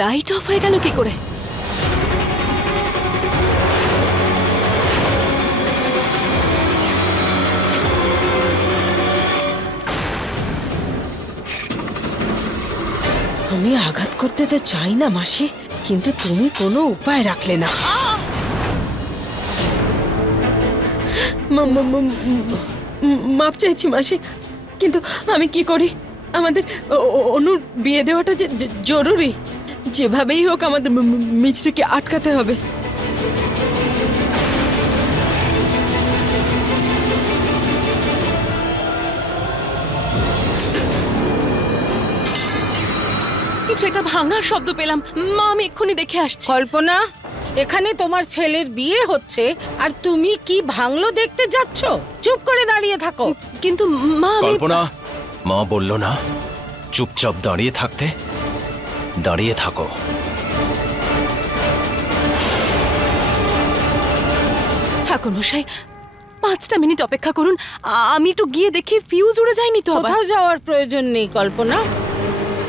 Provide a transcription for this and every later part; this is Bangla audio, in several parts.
লাইট অফ হয়ে গেল কি করে? আমি আঘাত করতে তো চাই না মাসি, কিন্তু তুমি কোনো উপায় রাখলে না। মাপ চাইছি মাসি, কিন্তু আমি কি করি? আমাদের অনুর বিয়ে দেওয়াটা যে জরুরি। যেভাবেই হোক আমাদের মিছরিকে আটকাতে হবে। কিছু একটা ভাঙার শব্দ পেলাম। মা, আমি এক্ষুনি দেখে আসছি। কল্পনা, এখানে তোমার ছেলের বিয়ে হচ্ছে আর তুমি কি ভাঙলো দেখতে যাচ্ছ? চুপ করে দাঁড়িয়ে থাকো। কিন্তু মা, কল্পনা, মা বলল না চুপচাপ দাঁড়িয়ে থাকতে? দাঁড়িয়ে থাকো। ঠাকুর মশাই, 5টা মিনিট অপেক্ষা করুন। আমি একটু গিয়ে দেখি ফিউজ উড়ে যায়নি তো। কোথাও যাওয়ার প্রয়োজন নেই কল্পনা,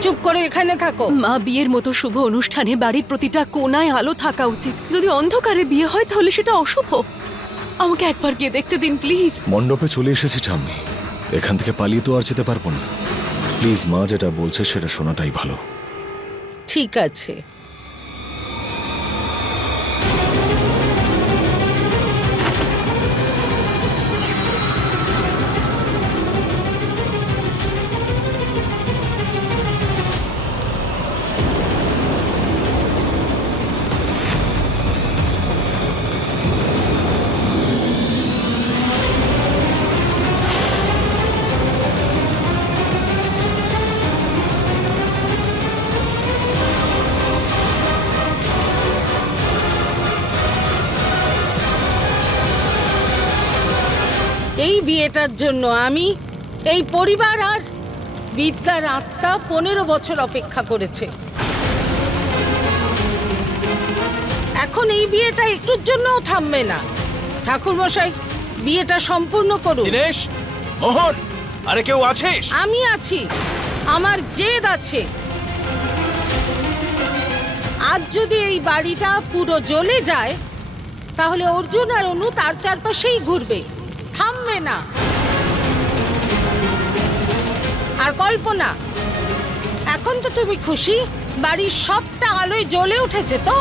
চুপ করে এখানে থাকো। মা, বিয়ের মতো শুভ অনুষ্ঠানে বাড়ির প্রতিটা কোনায় আলো থাকা উচিত। যদি অন্ধকারে বিয়ে হয় তাহলে সেটা অশুভ। আমাকে একবার গিয়ে দেখতে দিন প্লিজ। মণ্ডপে চলে এসেছি ঠাম্মি, এখান থেকে পালিয়ে তো আর যেতে পারবো না। প্লিজ, মা যেটা বলছে সেটা শোনাটাই ভালো। ঠিক আছে। এই বিয়েটার জন্য আমি, এই পরিবার আর বিদ্যার আত্মা 15 বছর অপেক্ষা করেছে। এখন এই বিয়েটা একটুর জন্যও থামবে না। ঠাকুর মশাই, বিয়েটা সম্পূর্ণ করুন। দিনেশ, মোহন, আরে কেউ আছিস? আমি আছি, আমার জেদ আছে। আজ যদি এই বাড়িটা পুরো জ্বলে যায় তাহলে অর্জুন আর অনু তার চারপাশেই ঘুরবে, থামবে না। আর কল্পনা, এখন তো তুমি খুশি, বাড়ির সবটা আলোয় জ্বলে উঠেছে তো,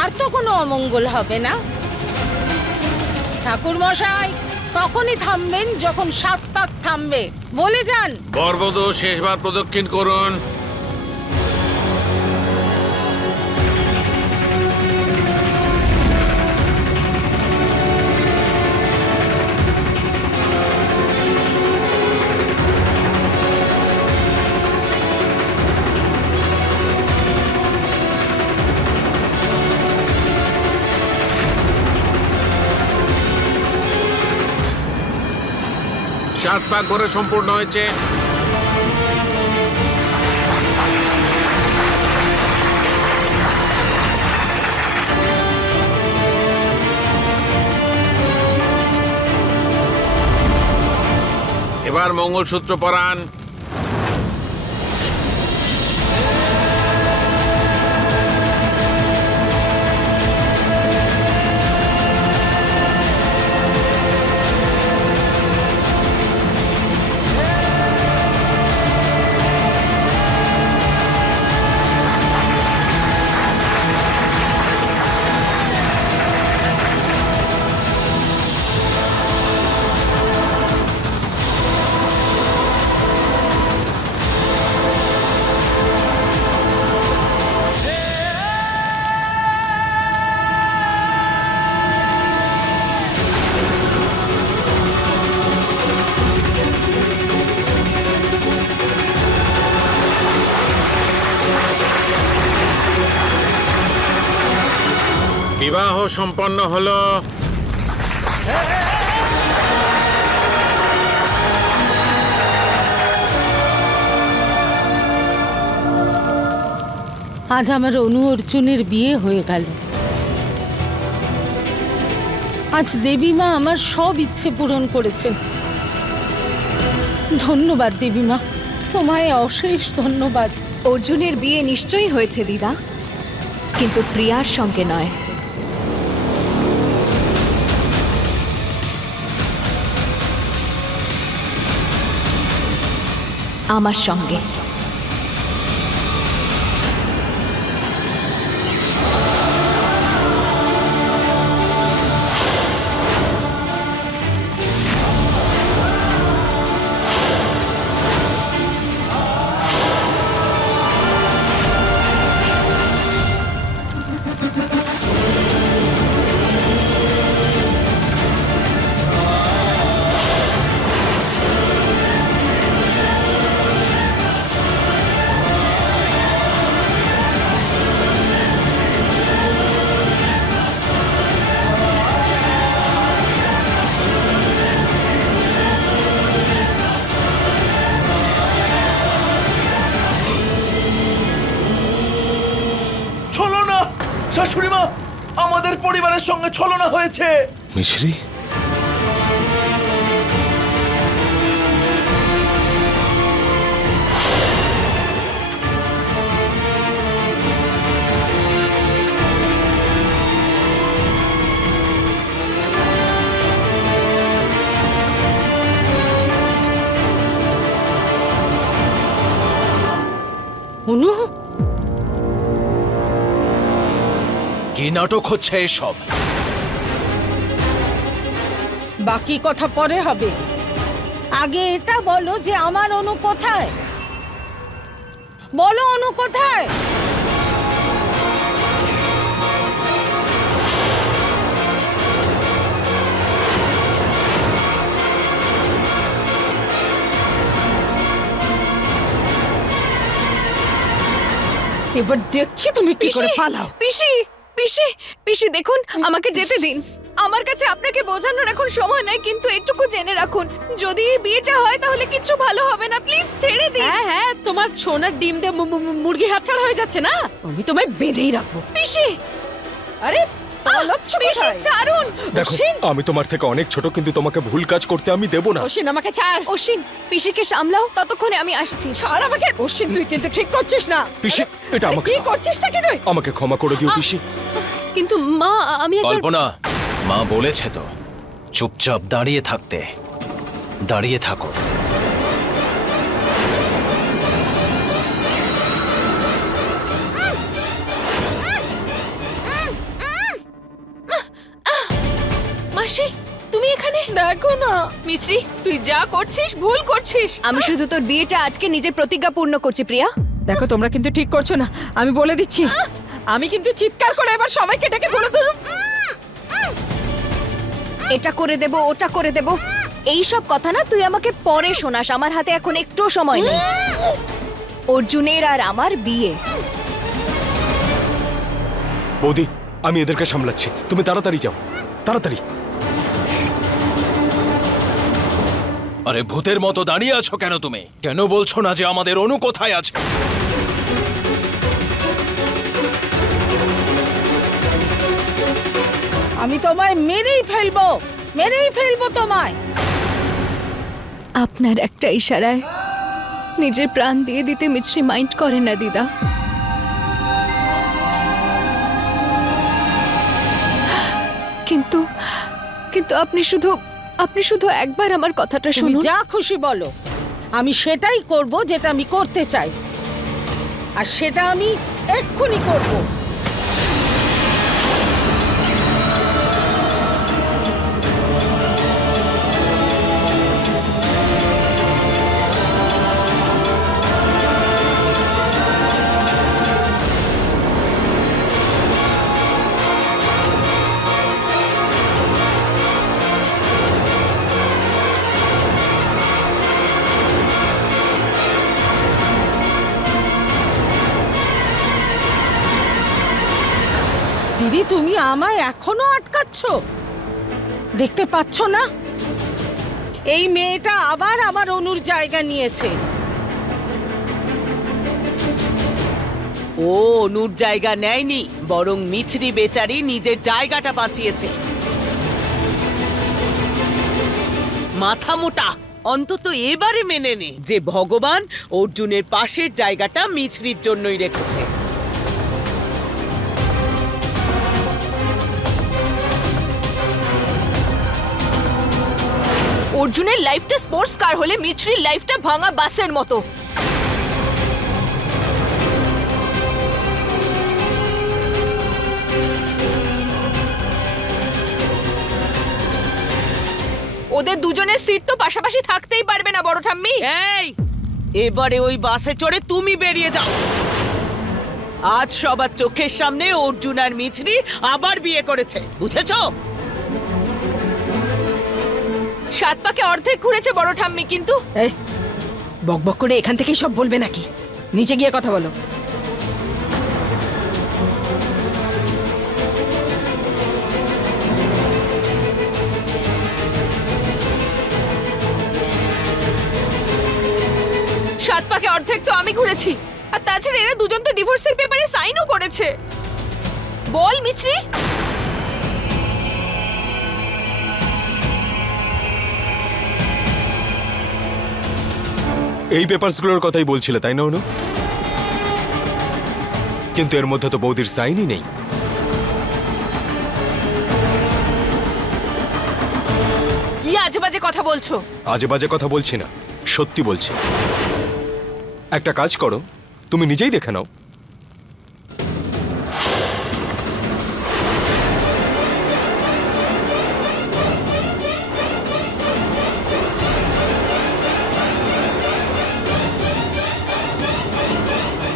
আর তো কোনো অমঙ্গল হবে না। ঠাকুর মশাই তখনই থামবেন যখন 7 পাক থামবে, বলে যান। বরবধূ শেষবার প্রদক্ষিণ করুন। সাত পাক ঘরে সম্পূর্ণ হয়েছে। এবার মঙ্গলসূত্র পরান। বিবাহ সম্পন্ন হলো। আজ আমার অনু অর্জুনের বিয়ে হয়ে গেল। আজ দেবী মা আমার সব ইচ্ছে পূরণ করেছেন। ধন্যবাদ দেবী মা, তোমায় অশেষ ধন্যবাদ। অর্জুনের বিয়ে নিশ্চয়ই হয়েছে দিদা, কিন্তু প্রিয়ার সঙ্গে নয়। আমার সঙ্গে। ছলনা, শাশুড়ি মা, আমাদের পরিবারের সঙ্গে ছলনা হয়েছে। মিছরি, অনু, কি নাটক হচ্ছে এসব? বাকি কথা পরে হবে। আগে এটা বলো যে আমার অনু কোথায়? বলো অনু কোথায়? এবার দেখছি তুমি কি করে পালাও। পিসি পিসি পিসি দেখুন, আমাকে যেতে দিন। আমার কাছে আপনাকে বোঝানোর এখন সময় নাই, কিন্তু এটুকু জেনে রাখুন, যদি এই বিয়েটা হয় তাহলে কিছু ভালো হবে না। প্লিজ ছেড়ে দিন। হ্যাঁ হ্যাঁ, তোমার সোনার ডিম দিয়ে মুরগি হাতছাড়া হয়ে যাচ্ছে না, আমি তোমায় বেঁধেই রাখবো। পিসি, আরে পালাচ্ছ পিসি কোথায়? ছাড়ুন। দেখো আমি তোমার থেকে অনেক ছোট, কিন্তু তোমাকে ভুল কাজ করতে আমি দেব না। অশ্বিন আমাকে ছাড়। অশ্বিন, পিসিকে সামলাও, ততক্ষণে আমি আসছি। ছাড় আমাকে। অশ্বিন তুই কিন্তু ঠিক করছিস না। পিসি, এটা আরে, আমাকে কি করছিস নাকি তুই? আমাকে ক্ষমা করে দিও পিসি। কিন্তু মা, আমি একবার কল্পনা, মা বলেছে তো চুপচাপ দাঁড়িয়ে থাকতে। দাঁড়িয়ে থাকো। মাসি, তুমি এখানে? দেখো না মিছরি, তুই যা করছিস ভুল করছিস। আমি শুধু তোর বিয়েটা আজকে নিজের প্রতিজ্ঞা পূর্ণ করছি প্রিয়া। দেখো, তোমরা কিন্তু ঠিক করছো না, আমি বলে দিচ্ছি। আমি কিন্তু চিৎকার করে এবার সবাইকে ডেকে বলে দেবো। এটা করে দেব, ওটা করে দেব, এই সব কথা না তুই আমাকে পরে শোনাস। আমার হাতে এখন একটু সময় নেই। অর্জুনের আর আমার বিয়ে। বৌদি, আমি এদেরকে সামলাচ্ছি, তুমি তাড়াতাড়ি যাও, তাড়াতাড়ি। আরে ভূতের মতো দাঁড়িয়ে আছো কেন তুমি? কেন বলছো না যে আমাদের অনু কোথায় আছে? আমি তোমায় মেরেই ফেলবো, মেরেই ফেলবো তোমায়। আপনার একটা ইশারায় নিজের প্রাণ দিয়ে দিতে মিছরি মাইন্ড করে না দিদা। কিন্তু কিন্তু আপনি শুধু একবার আমার কথাটা তুমি শুনুন। যা খুশি বলো, আমি সেটাই করব যেটা আমি করতে চাই, আর সেটা আমি এক্ষুনি করব। দিদি, তুমি আমায় এখনো আটকাচ্ছ? দেখতে পাচ্ছ না এই মেয়েটা আবার আমার অনুর জায়গা নিয়েছে? ও অনুর জায়গা নেয়নি, বরং মিছরি বেচারি নিজের জায়গাটা বাঁচিয়েছে। মাথা মোটা, অন্তত এবারে মেনে নে যে ভগবান অর্জুনের পাশের জায়গাটা মিছরির জন্যই রেখেছে। অর্জুনের লাইফটা স্পোর্টস কার হলে মিছরির লাইফটা ভাঙা বাসের মতো। ওদের দুজনের সিট তো পাশাপাশি থাকতেই পারবে না বড় ঠাম্মি। এই এবারে ওই বাসে চড়ে তুমি বেরিয়ে যাও। আজ সবার চোখের সামনে অর্জুন আর মিছরি আবার বিয়ে করেছে, বুঝেছো? সাত পাকে অর্ধেক ঘুরেছে বড় ঠাম্মি, কিন্তু বকবক করে এখান থেকেই সব বলবে নাকি? নিচে গিয়ে কথা বলো। সাত পাকে অর্ধেক তো আমি ঘুরেছি, আর তাছাড়া এরা দুজন তো ডিভোর্সের পেপারে সাইনও করেছে। বল মিছরি। এই পেপারসগুলোর কথাই বলছিলে তাই না অনু? কিন্তু এর মধ্যে তো বৌদির সাইনই নেই। কি আজে বাজে কথা বলছো? আজে বাজে কথা বলছি না, সত্যি বলছি। একটা কাজ করো, তুমি নিজেই দেখে নাও।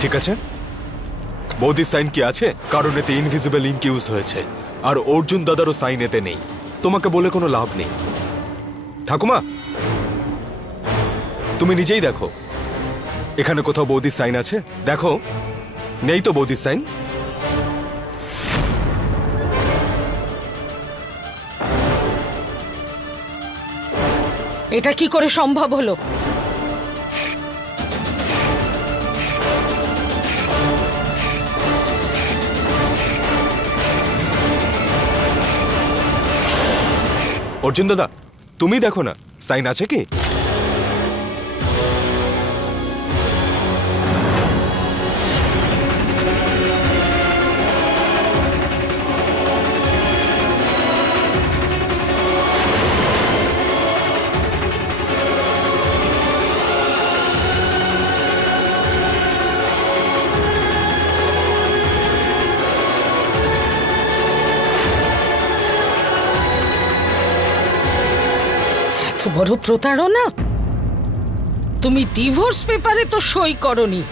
ঠিক আছে, বৌদির সাইন কি আছে? কারণ এতে ইনভিজিবল ইঙ্ক ইউজ হয়েছে, আর অর্জুন দাদারও সাইন এতে নেই। তোমাকে বলে কোনো লাভ নেই। ঠাকুমা, তুমি নিজেই দেখো এখানে কোথাও বৌদির সাইন আছে? দেখো, নেই তো বৌদির সাইন। এটা কি করে সম্ভব হলো? অর্জুন দাদা, তুমি দেখো না সাইন আছে কি? বড় প্রতারণা! তুমি ডিভোর্স পেপারে তো সই করনি,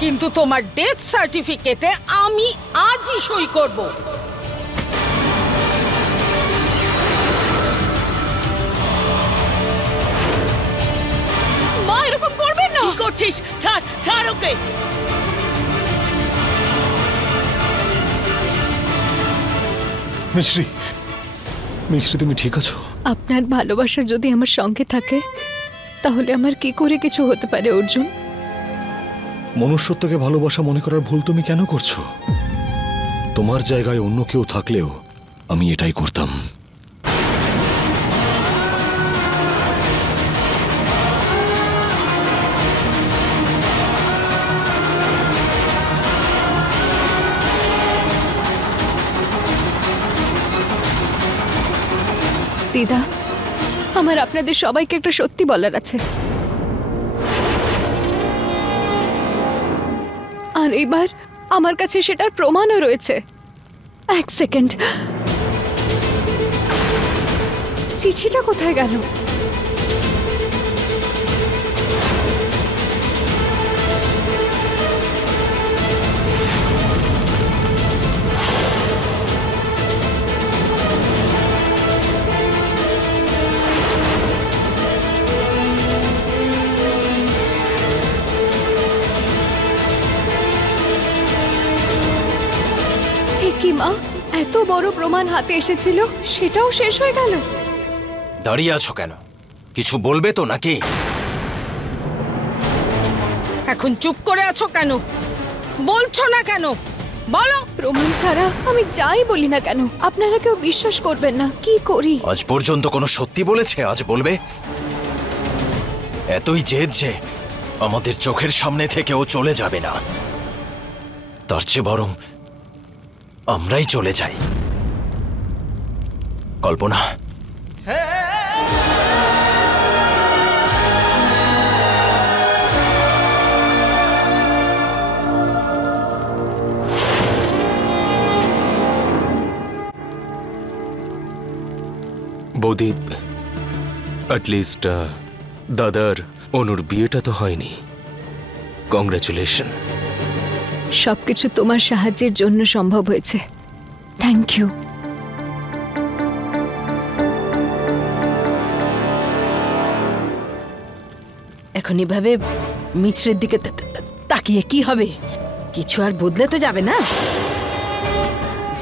কিন্তু তোমার ডেথ সার্টিফিকেটে আমি আজই সই করব। মা এরকম করবেন না। কি করছিস? ছাড় ছাড় ওকে। মিশ্রি, মিশ্রি তুমি ঠিক আছো? আপনার ভালোবাসা যদি আমার সঙ্গে থাকে তাহলে আমার কি করে কিছু হতে পারে অর্জুন? মনুষ্যত্বকে ভালোবাসা মনে করার ভুল তুমি কেন করছো? তোমার জায়গায় অন্য কেউ থাকলেও আমি এটাই করতাম। দিদা, আমার আপনাদের সবাইকে একটা সত্যি বলার আছে। আর এবার আমার কাছে সেটার প্রমাণও রয়েছে। এক সেকেন্ড, চিঠিটা কোথায় গেল? কি মা, এত বড় প্রমাণ হাতে এসেছিল, সেটাও শেষ হয়ে গেল? দাঁড়িয়ে আছো কেন? কিছু বলবে তো নাকি? এখন চুপ করে আছো কেন? বলছো না কেন? বলো। প্রমাণ ছাড়া আমি যাই বলি না কেন আপনারা কেউ বিশ্বাস করবেন না। কি করি? আজ পর্যন্ত কোনো সত্যি বলেছে? আজ বলবে? এতই জেদ যে আমাদের চোখের সামনে থেকে ও চলে যাবে না। তার চেয়ে বরং আমরাই চলে যাই। কল্পনা, বৌদি, অ্যাটলিস্ট দাদার অনুর বিয়েটা তো হয়নি। কংগ্রাচুলেশন। সবকিছু তোমার সাহায্যের জন্য সম্ভব হয়েছে। Thank you. এখন এভাবে মিছরের দিকে তাকিয়ে কি হবে? কিছু আর বদলে তো যাবে না।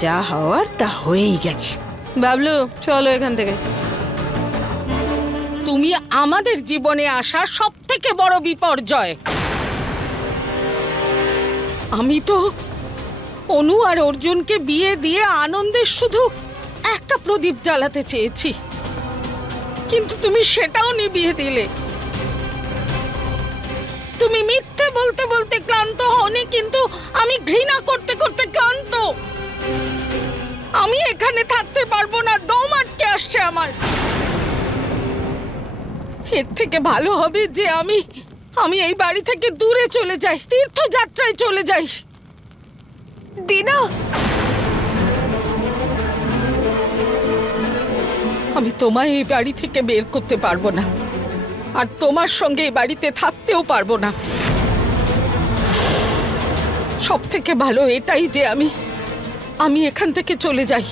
যা হওয়ার তা হয়েই গেছে। বাবলু, চলো এখান থেকে। তুমি আমাদের জীবনে আসা সব থেকে বড় বিপর্যয়। আমি তো অনু আর অর্জুনকে বিয়ে দিয়ে আনন্দের শুধু একটা প্রদীপ জ্বালাতে চেয়েছি, কিন্তু তুমি সেটাও নিভিয়ে দিলে। তুমি মিথ্যে বলতে বলতে ক্লান্ত হওনি, কিন্তু আমি ঘৃণা করতে করতে ক্লান্ত। আমি এখানে থাকতে পারবো না, দম আটকে আসছে আমার। এর থেকে ভালো হবে যে আমি এই বাড়ি থেকে দূরে চলে যাই, তীর্থযাত্রায় চলে যাই। দিদা, আমি তোমায় এই বাড়ি থেকে বের করতে পারবো না, আর তোমার সঙ্গে এই বাড়িতে থাকতেও পারবো না। সব থেকে ভালো এটাই যে আমি এখান থেকে চলে যাই।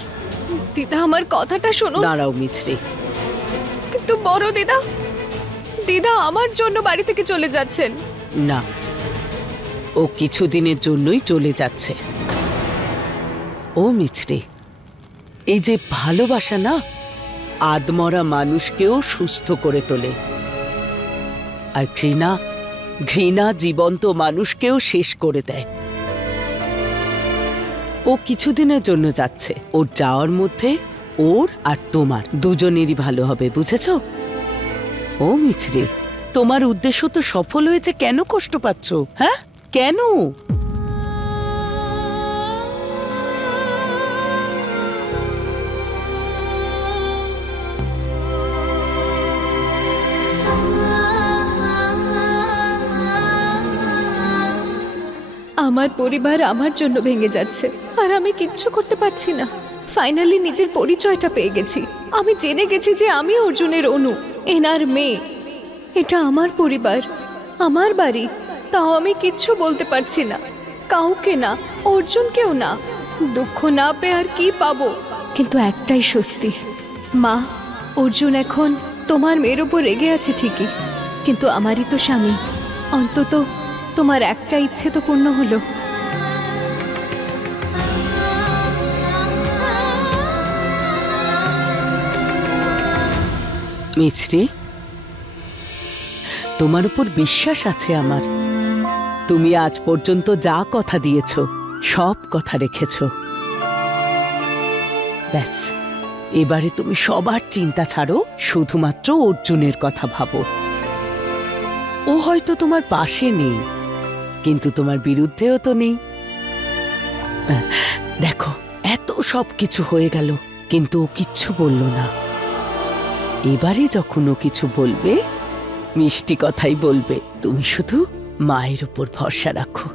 দিদা আমার কথাটা শোনো। দাঁড়াও মিছরি। কিন্তু বড় দিদা, দিদা আমার জন্য বাড়ি থেকে চলে যাচ্ছেন। না, ও কিছুদিনের জন্যই চলে যাচ্ছে। ও মিছরি, এই যে ভালোবাসা না, আদমরা মানুষকেও সুস্থ করে তোলে, আর ঘৃণা জীবন্ত মানুষকেও শেষ করে দেয়। ও কিছুদিনের জন্য যাচ্ছে। ওর যাওয়ার মধ্যে ওর আর তোমার দুজনেরই ভালো হবে, বুঝেছো? ও মিছরি, তোমার উদ্দেশ্য তো সফল হয়েছে, কেন কষ্ট পাচ্ছ? হ্যাঁ, কেন? আমার পরিবার আমার জন্য ভেঙে যাচ্ছে, আর আমি কিচ্ছু করতে পারছি না। ফাইনালি নিজের পরিচয়টা পেয়ে গেছি। আমি জেনে গেছি যে আমি অর্জুনের অনু, এনার মেয়ে। এটা আমার পরিবার, আমার বাড়ি, তাও আমি কিচ্ছু বলতে পারছি না, কাউকে না, অর্জুনকেও না। দুঃখ না পেয়ে আর কি পাবো? কিন্তু একটাই স্বস্তি, মা, অর্জুন এখন তোমার মেয়ের উপর রেগে আছে ঠিকই, কিন্তু আমারই তো স্বামী। অন্তত তোমার একটা ইচ্ছে তো পূর্ণ হলো। মিছরি, তোমার উপর বিশ্বাস আছে আমার। তুমি আজ পর্যন্ত যা কথা দিয়েছ সব কথা রেখেছ। ব্যাস, এবারে তুমি সবার চিন্তা ছাড়ো, শুধুমাত্র অর্জুনের কথা ভাবো। ও হয়তো তোমার পাশে নেই, কিন্তু তোমার বিরুদ্ধেও তো নেই। দেখো, এত সব কিছু হয়ে গেল, কিন্তু ও কিচ্ছু বলল না। এবারে যখন ও কিছু বলবে, মিষ্টি কথাই বলবে। তুমি শুধু মায়ের উপর ভরসা রাখো।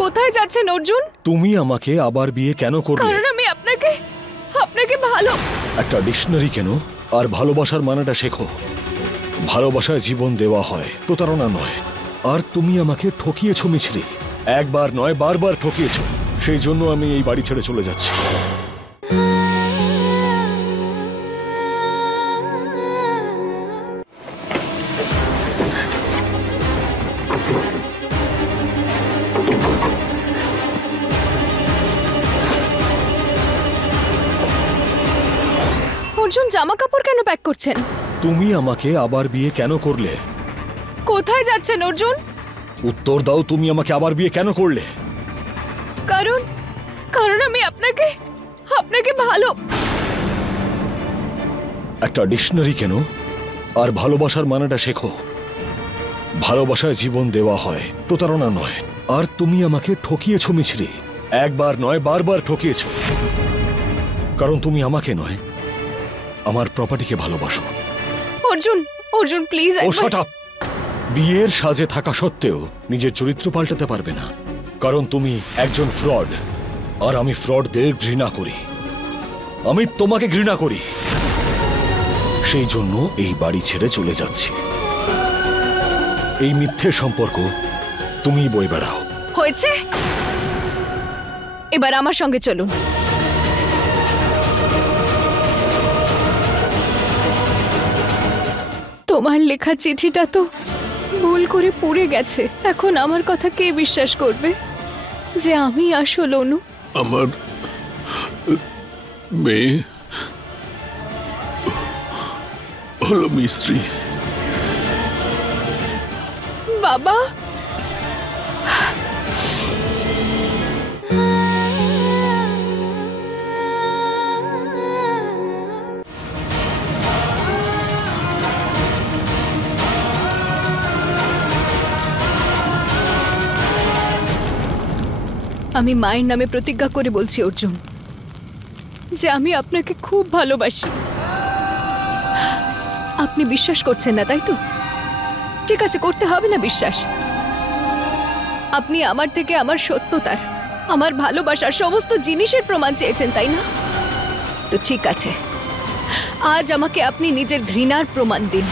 কোথায় যাচ্ছেন অর্জুন? তুমি আমাকে আবার বিয়ে কেন করলে? কারণ আমি আপনাকে ভালো। একটা ডিকশনারি কেন, আর ভালোবাসার মানেটা শেখো। ভালোবাসায় জীবন দেওয়া হয়, প্রতারণা নয়। আর তুমি আমাকে ঠকিয়েছো মিছরি, একবার নয় বারবার ঠকিয়েছো। সেই জন্য আমি এই বাড়ি ছেড়ে চলে যাচ্ছি। অর্জুন জামা কাপড় কেন প্যাক করছেন? তুমি আমাকে আবার বিয়ে কেন করলে? কোথায় যাচ্ছেন অর্জুন? উত্তর দাও, তুমি আমাকে আবার বিয়ে কেন করলে? কারণ কারণ আমি আপনাকে ভালো। একটা ডিকশনারি কেন আর ভালোবাসার মানেটা শেখো। ভালোবাসায় জীবন দেওয়া হয়, প্রতারণা নয়। আর তুমি আমাকে ঠকিয়েছো মিছরি, একবার নয় বারবার ঠকিয়েছো। কারণ তুমি আমাকে নয়, আমার প্রপার্টিকে ভালোবাসো। অর্জুন অর্জুন প্লিজ ও শাট আপ। বিয়ের সাজে থাকা সত্ত্বেও নিজের চরিত্র পাল্টাতে পারবে না, কারণ তুমি একজন ফ্রড। আর আমি ফ্রডদের ঘৃণা করি, আমি তোমাকে ঘৃণা করি। সেই জন্য এই বাড়ি ছেড়ে চলে যাচ্ছি। এই মিথ্যে সম্পর্ক তুমি বয়ে বেড়াও। হয়েছে, এবার আমার সঙ্গে চলুন। তোমার লেখা চিঠিটা তো ভুল করে পড়ে গেছে। এখন আমার কথা কে বিশ্বাস করবে যে আমি আসল অনু? আমার মেয়ে হলো মিস্ত্রি। বাবা, আমি মায়ের নামে প্রতিজ্ঞা করে বলছি অর্জুন যে আমি আপনাকে খুব ভালোবাসি। আপনি বিশ্বাস করছেন না, তাই তো? ঠিক আছে, করতে হবে না বিশ্বাস। আপনি আমার থেকে আমার সত্যতার, আমার ভালোবাসার সমস্ত জিনিসের প্রমাণ চেয়েছেন, তাই না? তো ঠিক আছে, আজ আমাকে আপনি নিজের ঘৃণার প্রমাণ দিন।